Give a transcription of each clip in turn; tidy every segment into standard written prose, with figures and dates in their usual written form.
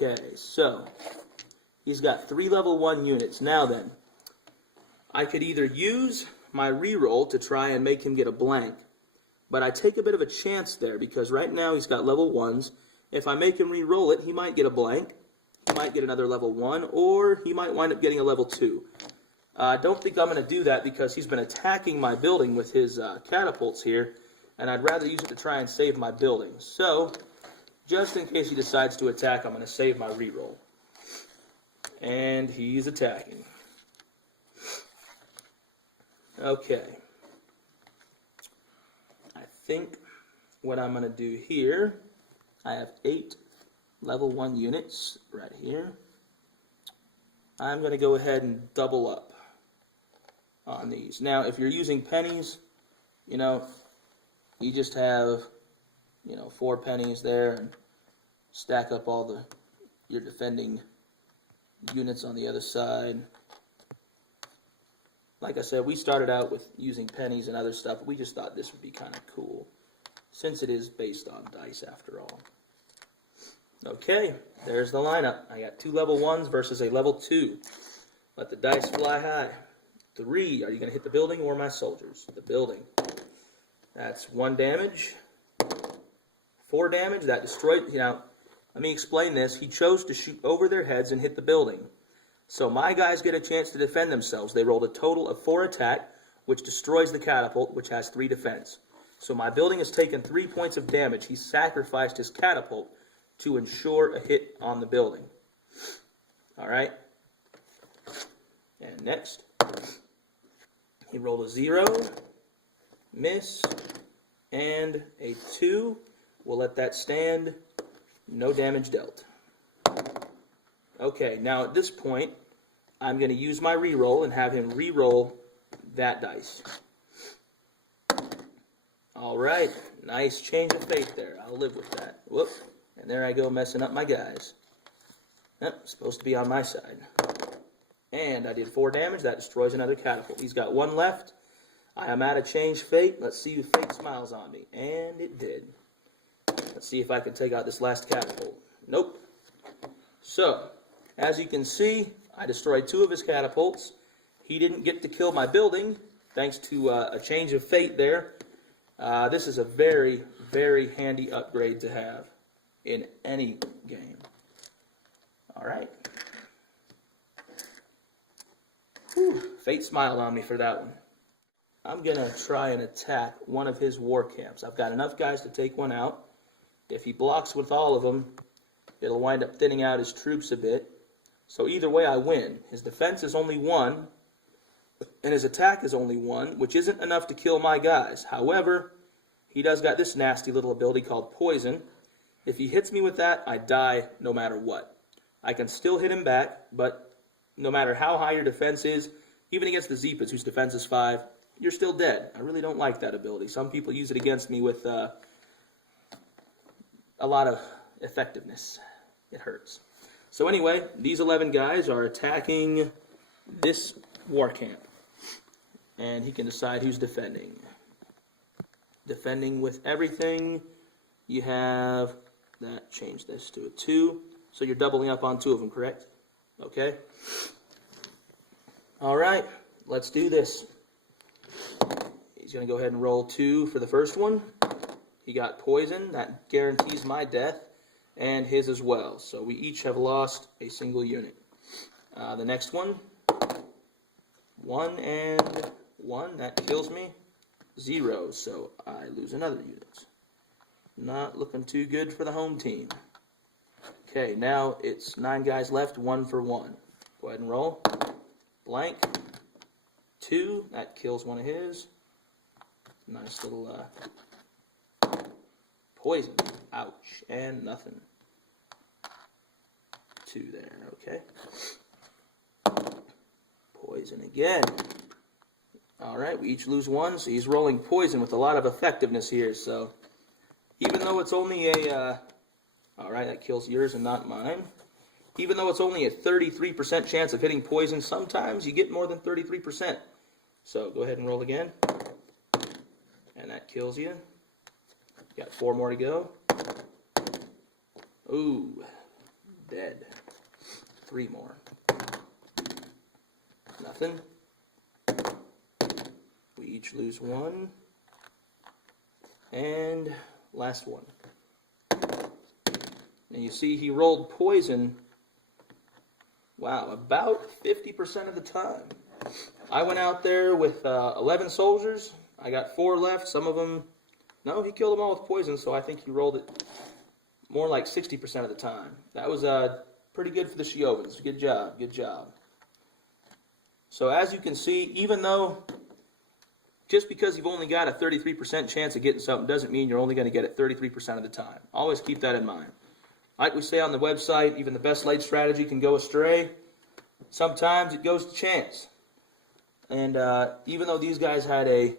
Okay, so he's got 3 level 1 units. Now then, I could either use my reroll to try and make him get a blank, but I take a bit of a chance there because right now he's got level 1s. If I make him re-roll it, he might get a blank, he might get another level 1, or he might wind up getting a level 2. I don't think I'm going to do that because he's been attacking my building with his catapults here, and I'd rather use it to try and save my building. So, just in case he decides to attack, I'm going to save my reroll. And he's attacking. Okay. I think what I'm going to do here, I have 8 level 1 units right here. I'm going to go ahead and double up on these. Now, if you're using pennies, you just have, 4 pennies there and stack up all your defending units on the other side. Like I said, we started out with using pennies and other stuff, but we just thought this would be kind of cool, since it is based on dice after all. Okay, there's the lineup. I got 2 level 1s versus a level 2. Let the dice fly high. 3, are you going to hit the building or my soldiers? The building. That's 1 damage. 4 damage, that destroyed, let me explain this. He chose to shoot over their heads and hit the building. So my guys get a chance to defend themselves. They rolled a total of 4 attack, which destroys the catapult, which has 3 defense. So my building has taken 3 points of damage. He sacrificed his catapult to ensure a hit on the building. Alright. And next, he rolled a 0, miss, and a 2. We'll let that stand. No damage dealt. Okay, now at this point, I'm going to use my reroll and have him reroll that dice. Alright, nice change of fate there. I'll live with that. Whoop, and there I go messing up my guys. Yep, supposed to be on my side. And I did 4 damage. That destroys another catapult. He's got 1 left. I am at a change fate. Let's see if fate smiles on me. And it did. Let's see if I can take out this last catapult. Nope. So, as you can see, I destroyed 2 of his catapults. He didn't get to kill my building, thanks to a change of fate there. This is a very, very handy upgrade to have in any game. Alright. Fate smiled on me for that one. I'm going to try and attack one of his war camps. I've got enough guys to take one out. If he blocks with all of them, it'll wind up thinning out his troops a bit. So either way I win. His defense is only 1, and his attack is only 1, which isn't enough to kill my guys. However, he does got this nasty little ability called Poison. If he hits me with that, I die no matter what. I can still hit him back, but no matter how high your defense is, even against the Zeepas, whose defense is 5, you're still dead. I really don't like that ability. Some people use it against me with a lot of effectiveness. It hurts. So anyway, these 11 guys are attacking this war camp. And he can decide who's defending. Defending with everything. You have that, change this to a 2. So you're doubling up on 2 of them, correct? Okay. Alright, let's do this. He's going to go ahead and roll 2 for the first one. He got poison. That guarantees my death and his as well. So we each have lost a single unit. The next one, 1 and 1. That kills me. 0, so I lose another unit. Not looking too good for the home team. Okay, now it's 9 guys left, 1 for 1. Go ahead and roll. Blank. 2, that kills one of his. Nice little poison. Ouch. And nothing. 2 there, okay. Poison again. Alright, we each lose 1, so he's rolling poison with a lot of effectiveness here, so even though it's only a, alright, that kills yours and not mine. Even though it's only a 33% chance of hitting poison, sometimes you get more than 33%. So go ahead and roll again. And that kills you. Got 4 more to go. Ooh, Dead. 3 more. Nothing. We each lose 1. And last one. And you see he rolled poison, wow, about 50% of the time. I went out there with 11 soldiers. I got 4 left. Some of them, no, he killed them all with poison, so I think he rolled it more like 60% of the time. That was pretty good for the Shiovans. Good job, good job. So as you can see, even though just because you've only got a 33% chance of getting something doesn't mean you're only going to get it 33% of the time. Always keep that in mind. Like we say on the website, even the best laid strategy can go astray. Sometimes it goes to chance. And even though these guys had a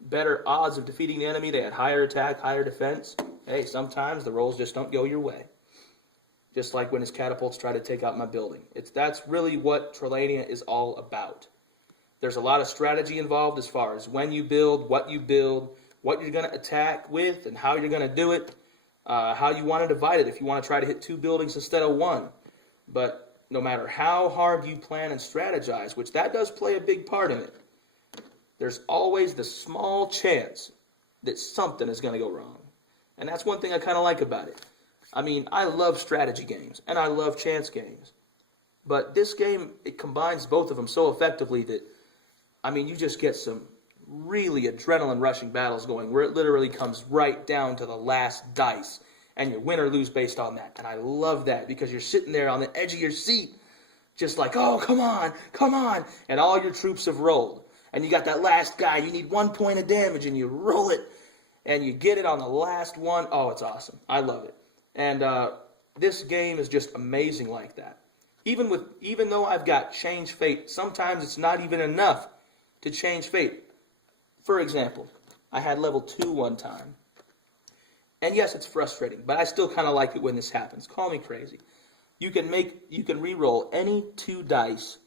better odds of defeating the enemy, they had higher attack, higher defense, hey, sometimes the rolls just don't go your way. Just like when his catapults try to take out my building. That's really what Trilania is all about. There's a lot of strategy involved as far as when you build, what you're going to attack with, and how you're going to do it, how you want to divide it if you want to try to hit 2 buildings instead of 1. But no matter how hard you plan and strategize, which that does play a big part in it, there's always the small chance that something is going to go wrong. And that's one thing I kind of like about it. I mean, I love strategy games, and I love chance games. But this game, it combines both of them so effectively that, I mean, you just get some really adrenaline-rushing battles going where it literally comes right down to the last dice, and you win or lose based on that. And I love that because you're sitting there on the edge of your seat just like, oh, come on, come on. And all your troops have rolled. And you got that last guy. You need 1 point of damage, and you roll it, and you get it on the last one. Oh, it's awesome. I love it. And this game is just amazing like that. Even though I've got change fate, sometimes it's not even enough to change fate. For example, I had level 2 one time. And yes, it's frustrating, but I still kind of like it when this happens. Call me crazy. You can re-roll any 2 dice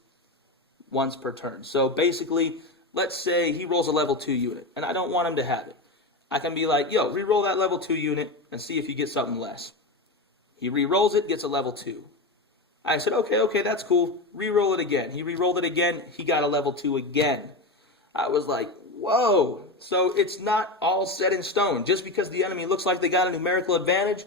once per turn. So basically, let's say he rolls a level 2 unit, and I don't want him to have it. I can be like, yo, re-roll that level 2 unit and see if you get something less. He re-rolls it, gets a level 2. I said, okay, that's cool. Re-roll it again. He re-rolled it again. He got a level 2 again. I was like, whoa. So it's not all set in stone. Just because the enemy looks like they got a numerical advantage,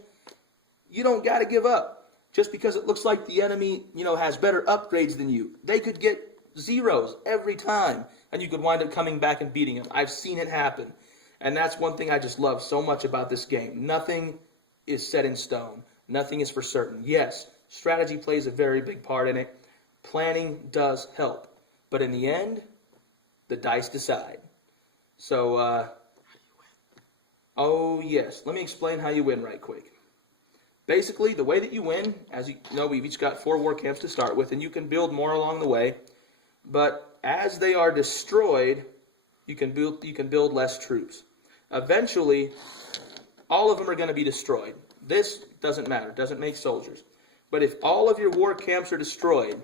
you don't got to give up. Just because it looks like the enemy, has better upgrades than you. They could get 0s every time, and you could wind up coming back and beating them. I've seen it happen. And that's one thing I just love so much about this game. Nothing is set in stone. Nothing is for certain. Yes, strategy plays a very big part in it. Planning does help. But in the end, the dice decide. So, oh yes, let me explain how you win right quick. Basically, the way that you win, as you know, we've each got 4 war camps to start with, and you can build more along the way. But as they are destroyed, you can build less troops. Eventually, all of them are going to be destroyed. This doesn't matter. It doesn't make soldiers. But if all of your war camps are destroyed,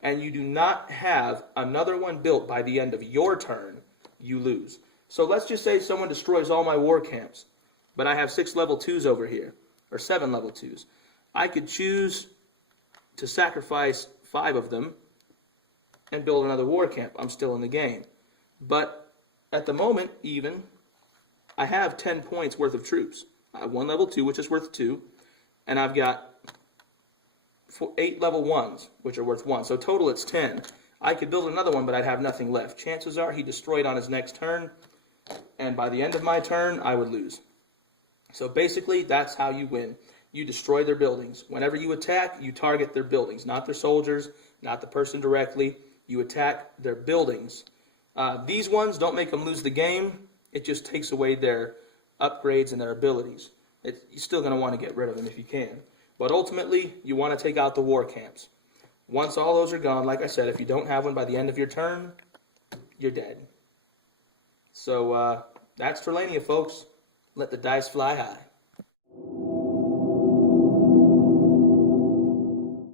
and you do not have another one built by the end of your turn, you lose. So let's just say someone destroys all my war camps, but I have 6 level 2s over here, or 7 level 2s. I could choose to sacrifice 5 of them and build another war camp. I'm still in the game. But at the moment, even, I have 10 points worth of troops. I have 1 level 2, which is worth 2, and I've got 8 level 1s, which are worth 1. So total it's 10. I could build another one, but I'd have nothing left. Chances are he destroyed on his next turn, and by the end of my turn, I would lose. So basically, that's how you win. You destroy their buildings. Whenever you attack, you target their buildings, not their soldiers, not the person directly. You attack their buildings. These ones don't make them lose the game. It just takes away their upgrades and their abilities. You're still going to want to get rid of them if you can. But ultimately, you want to take out the war camps. Once all those are gone, like I said, if you don't have one by the end of your turn, you're dead. So that's Trilania, folks. Let the dice fly high.